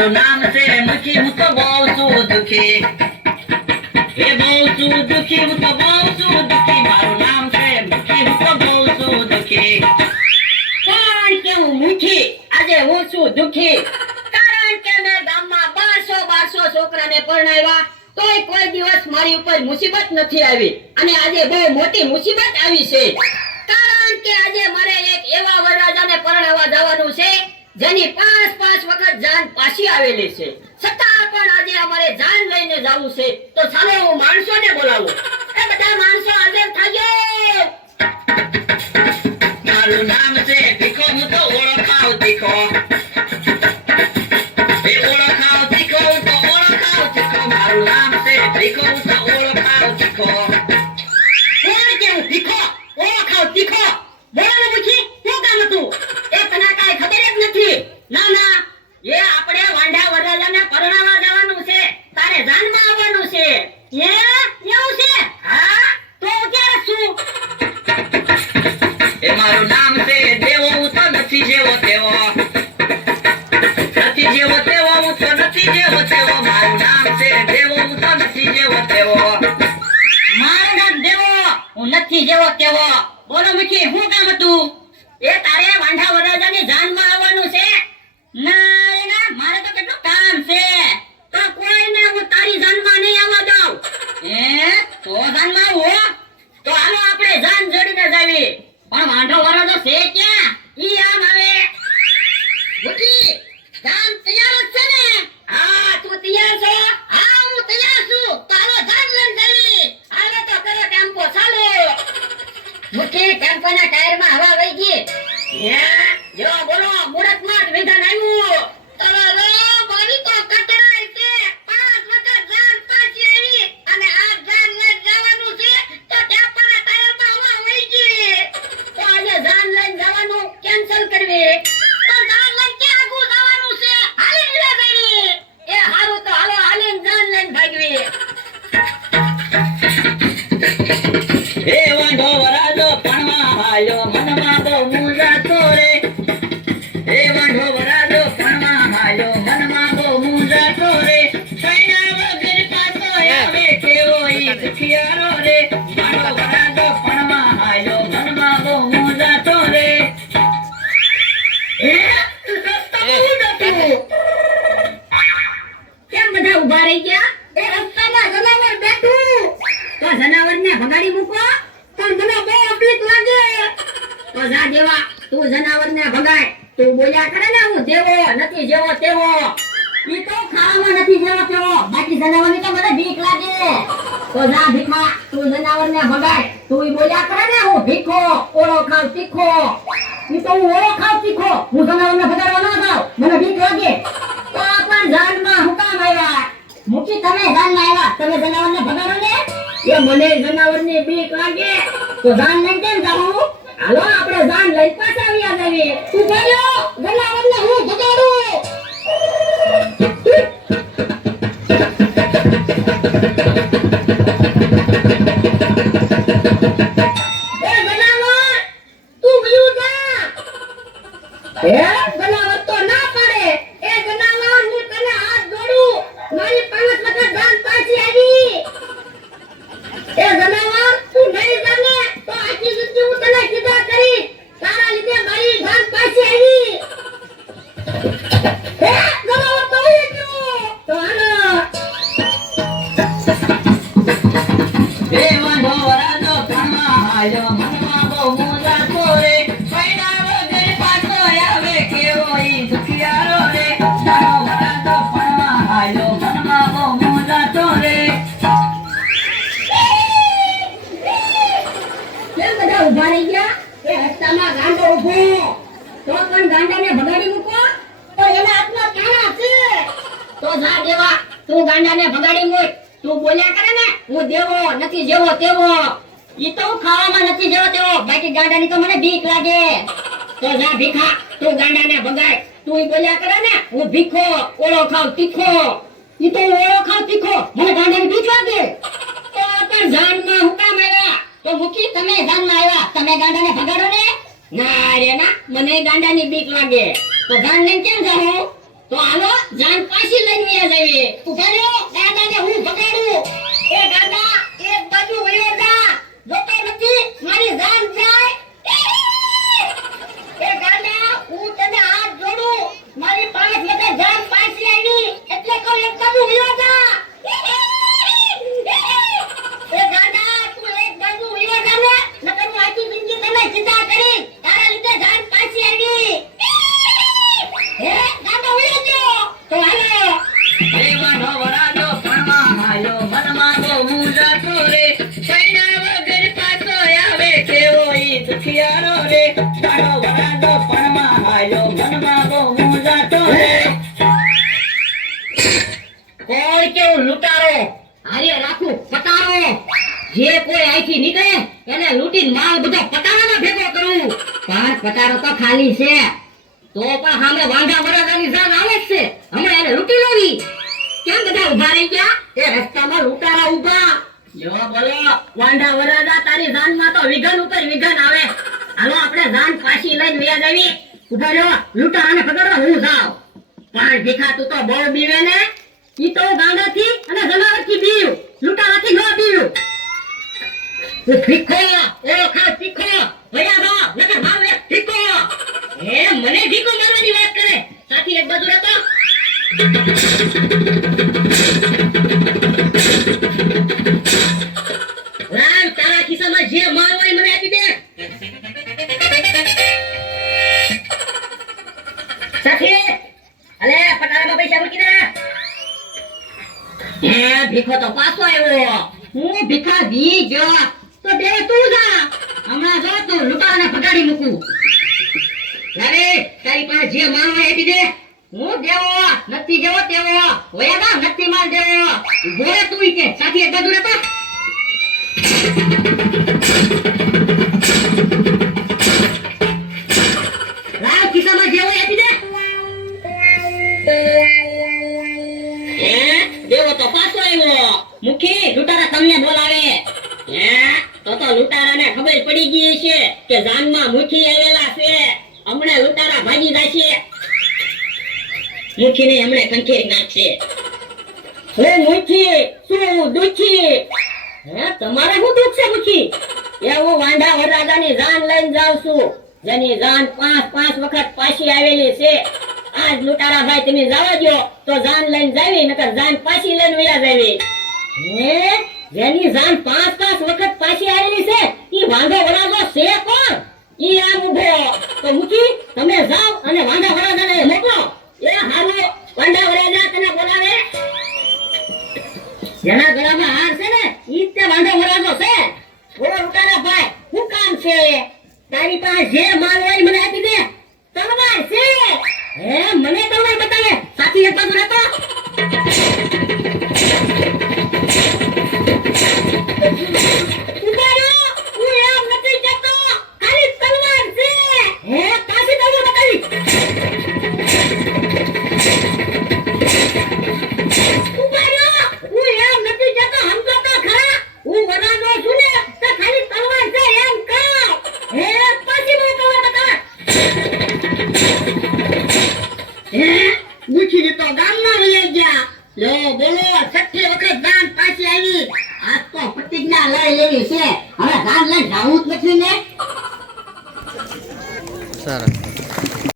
મારું નામ છે મુખી, હું તો બહુ છું દુખી. એ બહુ છું દુખી, હું તો બહુ છું દુખી. મારું નામ છે મુખી, હું તો બહુ છું દુખી. કારણ કે હું મુખી, આજે હું છું દુખી. કારણ કે મેં ગામમાં 1200 છોકરાને પરણાવ્યા, તોય કોઈ દિવસ મારી ઉપર મુસીબત નથી આવી. અને આજે બહુ મોટી મુસીબત આવી છે. કારણ કે આજે મારે એક એવા વરરાજાને પરણાવવા જવાનું છે જેની 5 વખત જાન પાછી આવેલી છે. છતાં પણ આજે અમારે જાન લઈને જવું છે. તો ચાલો હું માણસોને બોલાવું. એ બધા માણસો હાજર થજો. મારું નામ છે ભીખો, હું તો ઓળખાવ તીખો. એ ઓળખાવ તીખો, હું તો ઓળખાવ તીખો. મારું નામ છે ભીખો, હું તો ઓળખાવ તીખો. કોણ કે હું ભીખો, ઓળખાવ તીખો? બોલો મુખી, શું કામ હતું? એ તને કાંઈ ખબર જ નથી. ના, એ આપણે વાંઢા વરરાજાને પરણાવવા જવાનું છે. તારે જાનમાં આવવાનું છે. એવું છે? હા, તો હું ક્યારે છું? એ મારું નામ છે દેવો, હું તો નથી જેવો તેવો. નથી જેવો તેવો, હું તો નથી જેવો તેવો. મારું નામ છે દેવો, હું તો નથી જેવો તેવો. મારું નામ દેવો, હું નથી જેવો તેવો. બોલો મુખી, શું કામ હતું? એ તારે વાંઢા વરરાજાની જાનમાં આવવાનું છે? ના, મારે તો કેટલું કામ છે. તો કોઈને હું તારી જાનમાં નહીં આવવા દઉં. તો જાનમાં આવું? તો હાલો આપણે જાન જોડીને જાવી. પણ વાંઢો વરરાજો છે ક્યાં? ઈ આમ આવે. મુખી, જાન તૈયાર જ છે ને? હા, તું તૈયાર છો? હા, હું તૈયાર છું. તો હાલો જાન લઈને જાવી. હાલો તો કરો ટેમ્પો, ચાલો. મુખી, ટેમ્પોના ટાયરમાં હવા વહી ગઈ. જો બોલો, મુહૂર્તમાં જ વિધાન આવ્યું. અરે મારી તો કટરાઈ છે. 5 વખત જાન પાછી આવી અને આ જાન લઈને જવાનું છે તો ટેમ્પોના ટાયરમાં હવા વહી ગઈ. તો આજે જાન લઈને જવાનું કેન્સલ કરવી. તો જાન લઈને ક્યાં આગું જવાનું છે? હાલીને લે જવી. એ હારું, તો હાલો હાલીને જાન લઈને ભાગવી. એ વાંઢો વરાજો પણવા હાલ્યો, મનમાં બહુ મૂંઝાતો રે. એ વાંઢો વરાજો પણવા હાલ્યો, મનમાં બહુ મૂંઝાતો રે. સૈના વગર પાછો આવે કેવો ઈ દુખિયારો રે. વાંઢો વરાજો પણવા હાલ્યો, મનમાં બહુ મૂંઝાતો રે. કેમ બધા ઊભા રહી ગયા? એ રસ્તામાં જનાવર બેઠું. તો જનાવરને ભગાડી મૂકો. પણ મને બહુ અપલીક લાગે. તો જા દેવા, તું જનાવરને ભગાય. તું બોલ્યા કરે ને હું દેવો નથી જેવો તેવો. ઈ તો ખાવામાં નથી જેવો તેવો. બાકી જનાવરની તો મને બીક લાગે. તો જા ભીખા, તું જનાવરને ભગાય. તું ઈ બોલ્યા કરે ને હું ભીખો, ઓળો ખાવ તીખો. ઈ તો હું ઓળો ખાવ તીખો. હું જનાવરને ભગાડવા ન જાઉં. મને બીક લાગે. તો પણ જાનમાં હું કામ આવ્યા? મુખી, તમે જાનમાં આવ્યા, તમે જનાવરને ભગાડો ને? એ મને જનાવરની બીક લાગે. તો જાન લઈને કેમ જાવું? હાલો આપણે જાન લઈને પાછા આવ્યા જાવીએ. તું બોલ્યો, જનાવરને હું ભગાડું. એ જનાવર, તું ગયું જા. એ જનાવર તો ના પાડે. એ જનાવર, હું તને હાથ જોડું. મારી 5 વખત જાન પાછી આવી. એ જનાવર, તું નહીં જાને તો આખી જિંદગી હું તને કીધા કરી. તારા લીધે મારી જાન પાછી આવી. એ જનાવર તો આવી ગયું. તો હાલો. એ વાંઢો વરાજો પણવા હાલ્યો, મનમાં બહુ મૂંઝાતો રે. સૈના વગર પાછો આવે કેવો ઈ દુખિયારો રે. વાંઢો વરાજો પણવા હાલ્યો, મનમાં બહુ મૂંઝાતો રે. કેમ બધા ઊભા રહી ગયા? એ રસ્તામાં ગાંડો ઊભો. તો પણ ગાંડાને ભગાડી મૂકો. તો એના હાથમાં કાણા છે. તો જા દેવા, તું ગાંડાને ભગાડી મૂક. તું બોલ્યા કરે ને હું દેવો નથી જેવો તેવો. ઈ તો હું ખાવામાં નથી જેવો તેવો. બાકી ગાંડાની તો મને બીક લાગે. તો જા ભીખા, તું ગાંડાને ભગાય. તું ઈ બોલ્યા કરે ને હું ભીખો, ઓળો ખાવ તીખો. ઈ તો હું ઓળો ખાવ તીખો. મને ગાંડાની બીક લાગે. તો પણ જાનમાં હું કામ આવ્યા? તો મુખી, તમે જાનમાં આવ્યા, તમે ગાંડાને ભગાડો ને? ના રે ના, મને ગાંડાની બીક લાગે. તો જાન લઈને કેમ જાઉં? તો હાલો જાન પાછી લઈને વ્યા જાવી. ઉભા રહ્યો, દાદાને હું ભગાડું. એ દાદા એક બાજુ વયો જા, જોતો નથી મારી જાન જાય. એ દાદા હું તને હાથ જોડું, મારી પાંચ લગે જાન પાછી આવી એટલે કહું એક બાજુ વયો જા. એ દાદા તું એક બાજુ વયો જા ને, નકર હું આખી જિંદગી તને ચિંતા કરી, તારા લીધે જાન પાછી આવી. હે દાદા વયો ગયો તો હાલો. હે વાંઢો વરાજો પણમાં હાલ્યો મનમાં બહુ મૂંઝાતો રે પૈણા વગર પાછો આવે કેવો ઈ દુખિયારો રે વાંઢો વરાજો પણમાં હાલ્યો મનમાં બહુ મૂંઝાતો રે કોઈ કેવું લૂંટારો હારે રાખું પટારો, જે કોઈ આઈથી નીકળે એને લૂંટીને માલ બધો પટારામાં ભેગો કરું. પણ પટારો તો ખાલી છે, તો પણ સામે વાંઢા વરાજાની જાન આવે જ છે, હમણાં એને લૂંટી લેવી. કેમ બધા ઊભા રહી ગયા? એ રસ્તામાં લૂંટારા ઊભા. જો બોલો વાંઢા વરાજા, તારી જાનમાં તો વિઘન ઉપર વિઘન આવે. હાલો આપણે જાન પાછી લઈને વ્યા જાવી. ઊભા રહ્યો, લૂંટારાને પકડવા હું જાઉં. પણ ભીખા તું તો બહુ બીવે ને, ઈ તો ગાંડાથી અને જનાવરથી બીવ્યું, લૂંટારાથી ન બીવ્યું. તું ભીખો, એ ખાસ ભીખો, ભયા દો, નકર મારે ભીખો. એ મને ભીખો મારવાની વાત કરે, સાથી એક બાજુ રહેતો. રામ તારા ખિસ્સામાં જે માલ હોય મને આપી દે. સાથી અલે પટારામાં પૈસા મૂકી દે. એ ભીખો તો પાછો આવ્યો. હું ભીખા દી ગયો તો બે તું જા, હમણાં જો તું લૂંટારાને ભગાડી મૂકું. અરે તારી પાસે જે માલ હોય આપી દે. હું દેવો નથી જેવો તેવો, વયાદા નથી માલ દેવો. બોલે તું કે સાથી એક બાજુ રહેતો. લાવ ખિસ્સામાં જે હોય આપી દે. દેવો તો પાછો આવ્યો. મુખી લૂંટારા તમને બોલાવે. તો લૂંટારાને ખબર પડી ગઈ છે કે જાનમાં મુખી આવેલા છે, હમણાં લૂંટારા ભાગી જશે. મુખીને હમણે કંઠેરી નાખશે. હે મુખી શું દુખી? હે તમારે શું દુખ છે મુખી? હું વાંઢા વરરાજાની જાન લઈને જાઉં છું, જેની જાન 5 વખત પાછી આવેલી છે. આજ લૂંટારા ભાઈ તમે જવા દો તો જાન લઈને જાવી, નકર જાન પાછી લઈને વયા જાવી. હે જેની જાન 5 વખત પાછી આવેલી છે ઈ વાંઢો વરાજો છે કોણ? ઈ આમ ઉભો. તો મુખી તમે જાઓ અને વાંઢા વરાજાને મોકલો. એ હારો વાંઢા વરાજા તને બોલાવે. જેના ગળામાં હાર છે ને ઈ તે વાંઢો વરાજો છે. ઓ લૂંટારા ભાઈ શું કામ છે? તારી પાસે જે માલ હોય મને આપી દે. તલવાર છે. હે મને તલવાર બતાવે. સાથી એક બાજુ રહેતો. ઉબારો હું એમ નથી જતો, ખાલી તલવાર છે. હે પાછી તલવાર બતાવી. ઉબારો હું એમ નથી જતો, સમજો તો ખરા. હું વરાનો છું ને તો ખાલી તલવાર છે એમ કહો. હે પાછી મને તલવાર બતાવે. હે મુખી તો ગામમાં વહી ગયા. લો બોલો 6 વખત દાન પાછી આવી. આજ તો પ્રતિજ્ઞા લઈ લેવી છે, હવે દાન લઈ જાવું જ નથી ને. સારા